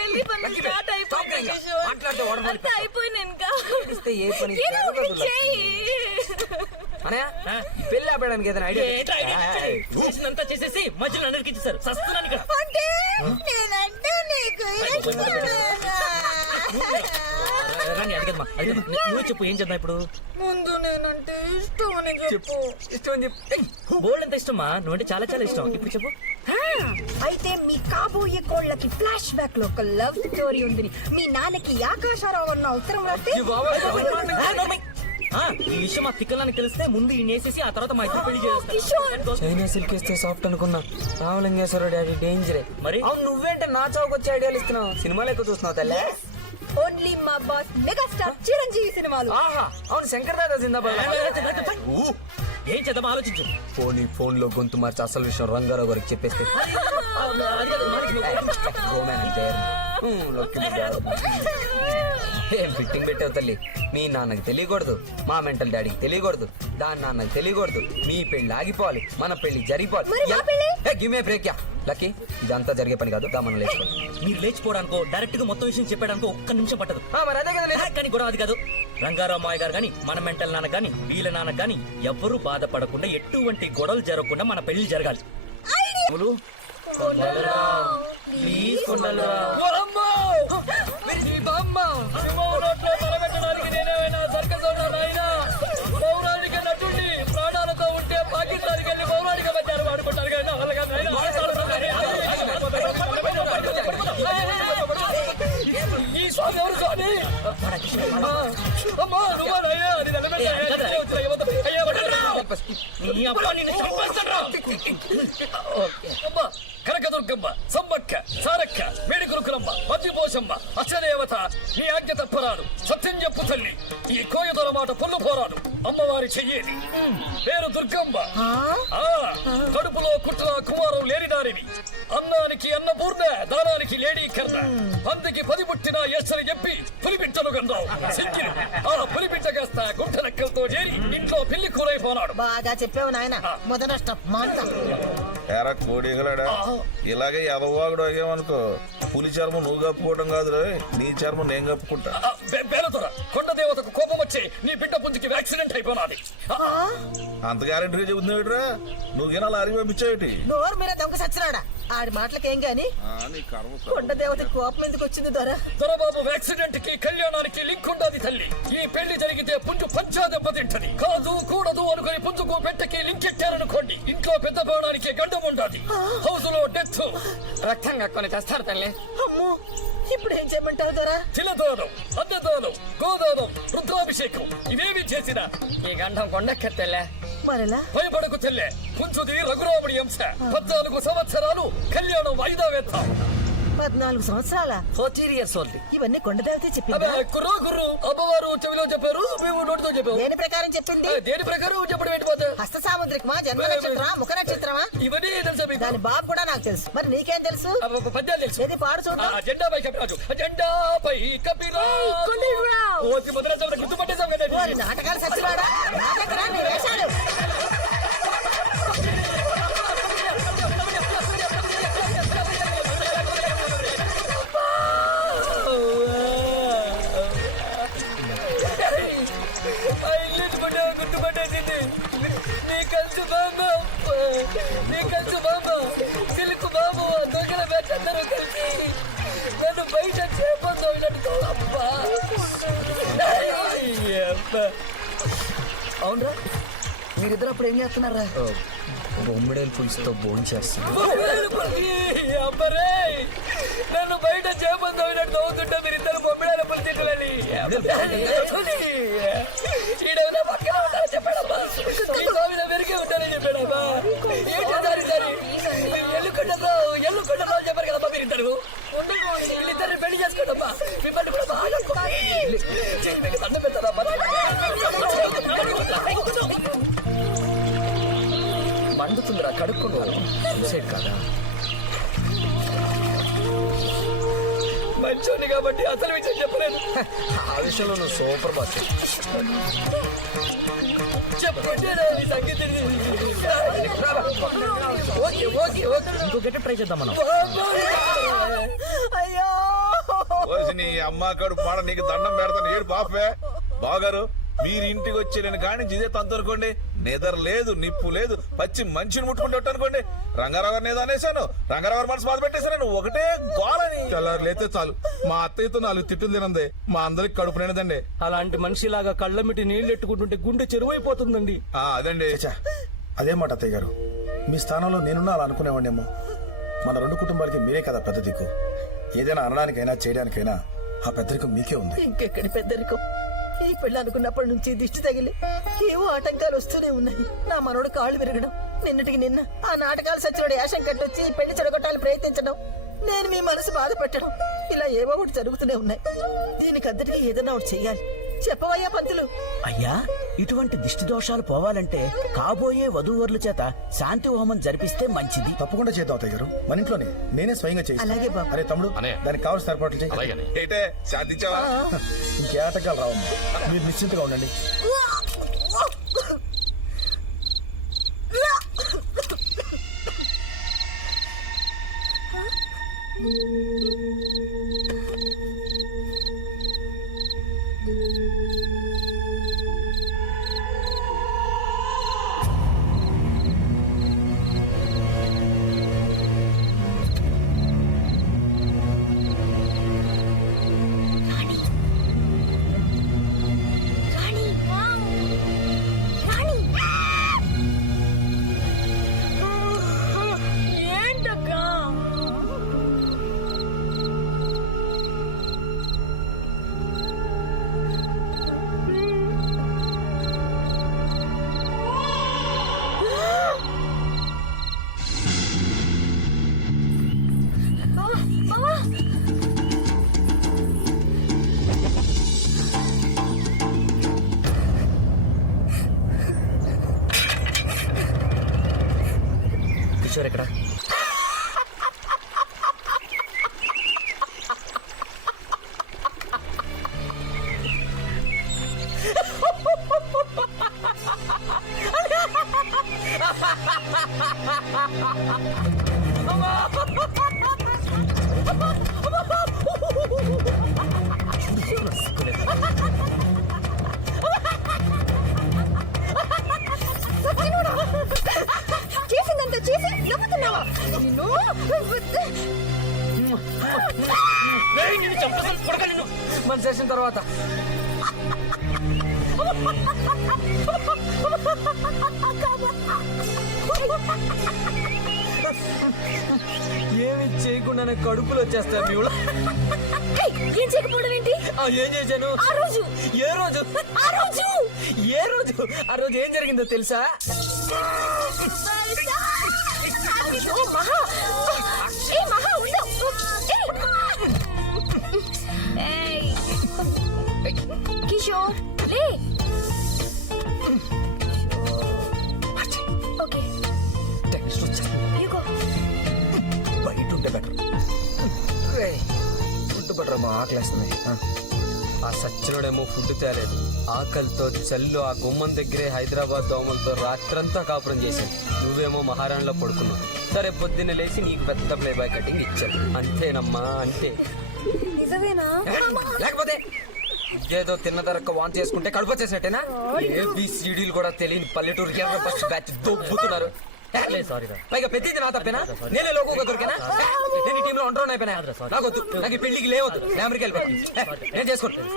పెళ్లి పని స్టార్ట్ అయిపోయింది. అయిపోయింది ఇంకా ఏ పని పెళ్లి ఆపడానికి ఏదైనా ఐడియా చేసేసి మధ్యలో అందరికి ఇచ్చేసారు. సస్తున్నాను ఇక్కడ. అంటే నేనంటే నీకు నువ్వు చెప్పు ఏం చేద్దాం ఇప్పుడు. ముందు నేనంటే ఇష్టం అని చెప్పు. ఇష్టం అని చెప్పి బోల్డ్ ఎంత ఇష్టమా? నువ్వంటే చాలా చాలా ఇష్టం. ఇప్పుడు చెప్పు. అయితే మీ కాబోయే కోళ్ళకి ఫ్లాష్ బ్యాక్ లో ఒక లవ్ స్టోరీ ఉంది. మీ నాన్నకి ఆకాశారావు అన్న ఉత్తరం రాస్తే ఈ విషయం మా తిక్కలానికి తెలిస్తే ముందు ఈ నేసేసి ఆ తర్వాత మా ఇద్దరు పెళ్లి చేస్తారు. చైనా సిల్క్ ఇస్తే సాఫ్ట్ అనుకున్నా. రామలింగేశ్వర డాడీ డేంజరే. మరి అవును నువ్వేంటే నా చౌక వచ్చి ఐడియాలు ఇస్తున్నావు. సినిమాలు ఎక్కువ చూస్తున్నావు తల్లే. ఓన్లీ మా బాస్ మెగాస్టార్ చిరంజీవి సినిమాలు. ఆహా అవును శంకర్ దాదా జిందాబాద్. ఏం చేద్దాం ఆలోచించు. ఫోన్ లో గొంతు మార్చి అసలు విషయం రంగారావు గారికి చెప్పేస్తే ఏం ఫిట్టింగ్ పెట్టావు తల్లి. మీ నాన్నకి తెలియకూడదు, మా మెంటల్ డాడీకి తెలియకూడదు, దాని నాన్నకి తెలియకూడదు. మీ పెళ్లి ఆగిపోవాలి, మన పెళ్లి జరిగిపోవాలి. గిమే బ్రేక్ యా లక్కీ. ఇదంతా జరిగే పని కాదు. దా మనం లేచిపోవాలి. మీరు లేచిపోవడానికో డైరెక్ట్ గా మొత్తం విషయం చెప్పడానికో ఒక్క నిమిషం పట్టదు. మరి అదే కదా. కానీ గొడవ అది కాదు. రంగారావు మాయ గారు గాని మన మెంటల్ నాన్న గాని వీళ్ళ నాన్న గాని ఎవ్వరూ బాధపడకుండా ఎటువంటి గొడవలు జరగకుండా మన పెళ్లి జరగాలి. ప్రాణాలతో ఉంటే పాకిస్తాన్కి వెళ్ళి పౌరాణిక మధ్యాహ్నం ఆడుకుంటారు కానీ ఈ స్వామి ఎవరు కానీ కనకదుర్గమ్మ, సమ్మక్క, సారక్క, వేడుకురుకులమ్మ, మధ్యపోషమ్మ, అష్టదేవత నీ ఆజ్ఞ తప్పరాదు. సత్యం చెప్పు తల్లి, ఈ కోయదొర మాట పొల్లు పోరాదు. అమ్మవారి చెయ్యేది పేరు దుర్గమ్మ. కడుపులో కుట్ర కుమారం లేనిదారివి. అన్నానికి అన్నపూర్ణ, దానానికి లేడీ కర్ణ. అందుకి 10 పుట్టిన ఎస్సరి చెప్పి పులిపిట్టను గందావు సింగిరు. ఆ పులిపిట్ట కాస్త గుంట రెక్కలతో చేరి ఇంట్లో పెళ్లి కూరైపోనాడు. బాగా చెప్పావు నాయన. మొదట ఎరా కోడిగలాడా, ఇలాగే ఎదవాగుడు అయ్యామనుకో పులి చర్మం నువ్వు కప్పుకోవడం కాదు, నీ చర్మం నేను కప్పుకుంటా. బేలతోర కొండ దేవతకు కోపం వచ్చి నీ బిడ్డ పుంజుకి యాక్సిడెంట్ అయిపోనాది. అంత గ్యారెంటీగా చెబుతున్నావురా. నువ్వు గినాలు అరిగి పంపించావుటి. నోరు మీద దొంగ సచ్చినాడా. ఆడి మాటలకేం గాని కొండ దేవత కోపం ఎందుకు వచ్చింది దొర? దొరబాబు యాక్సిడెంట్ కి కళ్యాణానికి లింక్ ఉండదు తల్లి. ఈ పెళ్లి జరిగితే పుంజు పంచా దెబ్బతింటది. కాదు కూడదు అనుకుని పుంజుకు పెట్టకి లింక్ ఎట్టారనుకోండి, ఇంట్లో పెద్ద పోవడానికి గండం ఉండదు. హౌస్ లో డెత్, రక్తం కక్కుని చేస్తారు తల్లి. అమ్మో ఇప్పుడు ఏం చేయమంటారు దొర? తిలదానం, అన్నదానం, గోదానం, రుద్రాభిషేకం ఇవేమి చేసినా ఈ గండం కొండెక్కెత్తెల్లే. మరలా భయపడకు తెల్లే. పుంజుది రఘురాముడి అంశ. 14 సంవత్సరాలు కళ్యాణం వాయిదా వేద్దాం. 14 సంవత్సరాల 40 years old. ఇవన్నీ కొండదేవతే చెప్పింది. గుర్రు అమ్మవారు చెవిలో చెప్పారు, మేము నోటితో చెప్పాము. దేని ప్రకారం చెప్పింది? దేని ప్రకారం చెప్పడం ఏంటిపోతే? హస్త సాముద్రికమా, జన్మ నక్షత్రమా, ముఖ నక్షత్రమా? ఇవన్నీ తెలుసా మీకు? దాని బాబు కూడా నాకు తెలుసు. మరి నీకేం తెలుసు? పద్యాలు తెలుసు. ఏది పాడు చూద్దాం. జెండాపై కపిరాజు, జెండాపై కపిరాజు. గుర్తుపట్టేసాం కదా. నాటకాలు సచ్చివాడా? నాటకాలు వేషాలు. గుర్తుపట్టేసింది. నీ కలిసి బాబు, నీ కలిసి బాబు, సిల్క్ బాబు, దొంగల బ్యాచ్ అందరూ కలిసి నన్ను బయట చేపడుతూ. అవునరా, మీరిద్దరు అప్పుడు ఏం చేస్తున్నారా? బొమ్మిడేలు పులుసుతో భోజనం చేస్తాను. అబ్బరే, నన్ను బయట చేపంతో తవ్వుతుంటే మీరిద్దరు బొమ్మిడేల పులుసు తింటారని ఈడేమైనా పక్కన ఉంటారని చెప్పాడమ్మా. ఈ స్వామిలో వెరిగే ఉంటారని చెప్పాడమ్మా. ఏంటి సరి ఎల్లుకుండదో అని చెప్పారు కదమ్మా మీరిద్దరు. వీళ్ళిద్దరిని పెళ్లి చేసుకోండమ్మా. మిమ్మల్ని కూడా బాగా మీకు అన్నం పెడతారమ్మా. మండుతుందిరా, కడుక్కుంటూ సైడ్ కాదా. మంచోని కాబట్టి అసలు విషయం చెప్పలేదు. ఆ విషయంలో నువ్వు సూపర్ బాస్. ఇంకో గట్టి ట్రై చేద్దాం మనం. అయ్యో నీ అమ్మ కడుపు మాట నీకు దండం పెడతాను ఏడు పాపే బాగారు మీరు ఇంటికి వచ్చి నేను కానించి ఇదే తంతు అనుకోండి నిద్ర లేదు నిప్పు లేదు పచ్చి మంచిని ముట్టుకుంటే అనుకోండి రంగారావు మీద అనేసాను రంగారావు మనసు బాధ పెట్టేశాను ఒకటే గోలని తెల్లారు లేతే చాలు మా అత్తయ్యతో 4 తిట్టులు తినందే మా అందరికి కడుపు నిండదండి. అలాంటి మనిషిలాగా కళ్ళమిటి నీళ్లు ఎట్టుకుంటుంటే గుండె చెరువైపోతుందండి. అదండి అదే మాట అత్తయ్య గారు, మీ స్థానంలో నేనున్నా అలా అనుకునేవాడినేమో. మన 2 కుటుంబాలకి మీరే కదా పెద్ద దిక్కు. ఏదైనా అనడానికైనా చేయడానికైనా ఆ పెద్దరికం మీకే ఉంది. ఇంకెక్కడి పెద్దరికం, ఈ పెళ్లి అనుకున్నప్పటి నుంచి దిష్టి తగిలి ఏవో ఆటంకాలు వస్తూనే ఉన్నాయి. నా మనోడు కాళ్ళు విరగడం, నిన్నటికి నిన్న ఆ నాటకాలు సచ్చినోడు యాశం కట్టొచ్చి ఈ పెళ్లి చెడగొట్టాలని ప్రయత్నించడం, నేను మీ మనసు బాధపెట్టడం, ఇలా ఏవో ఒకటి జరుగుతూనే ఉన్నాయి. దీనికి అద్దరికి ఏదైనా ఒకటి చెయ్యాలి. చెప్పవయ్యా పంతులు. అయ్యా, ఇటువంటి దిష్టి దోషాలు పోవాలంటే కాబోయే వధూవరుల చేత శాంతి హోమం జరిపిస్తే మంచిది. తప్పకుండా చేద్దాం అత్తయ్య గారు, మన ఇంట్లోనే నేనే స్వయంగా చేయి. అలాగే బాబు. అరే తమ్ముడు, దానికి కావాల్సిన ఏర్పాట్లు చేయి. ఏటే శాంతించావా? ఇంకే ఆటంకాలు రావమ్మా, మీరు నిశ్చింతగా ఉండండి. కిషోర్ ఎక్కడ? చేసిందంతా చేసి నవ్వుతున్నావా? మన చేసిన తర్వాత ఏమి చేయకుండానే కడుపులు వచ్చేస్తాయి మీ ఊళ్ళో. ఏం చేయకపోవడం ఏంటి? ఏం చేశాను ఆ రోజు ఏ రోజు ఆ రోజు ఏ రోజు ఆ రోజు ఏం జరిగిందో తెలుసా? అయ్యో, మహా! ఏ మహా, ఉండు! కిషోర్ లే. ఓకే, టెన్షన్ వచ్చేస్తుంది. ఇదిగో. బయట ఉంటే బెటర్. ఫుడ్ బట్రా మా ఆకలేస్తుంది. ఆ సచ్చినోడేమో ఫుడ్ తేలేదు. ఆకలితో చల్లు ఆ గుమ్మం దగ్గరే హైదరాబాద్ దోమలతో రాత్రంతా కాపురం చేశాను. నువ్వేమో మహారాణిలో పడుకున్నావు. సరే పొద్దున్న లేచి నీకు పెద్ద ప్లే బాయ్ కటింగ్ ఇచ్చాను. అంతేనమ్మా, అంతే. నిజమేనా? లేకపోతే ఏదో తిన్న ధరక్క వాన్ చేసుకుంటే కడుపు వచ్చేసినట్టేనా? ఏబిసిడీలు కూడా తెలియని పల్లెటూరు బస్ బ్యాచ్ దొబ్బుతున్నారు. సారీ రా. పైగా పెద్దది నా తప్పేనా? నేనే లోకోగా దొరికేనా? నేను ఈ టీంలో ఒంటరి అయిపోయినా. నాకొద్దు, నాకు ఈ పెళ్లికి లేవద్దు. నేను అమెరికా వెళ్ళిపోతాను. నేను చేసుకుంటాను.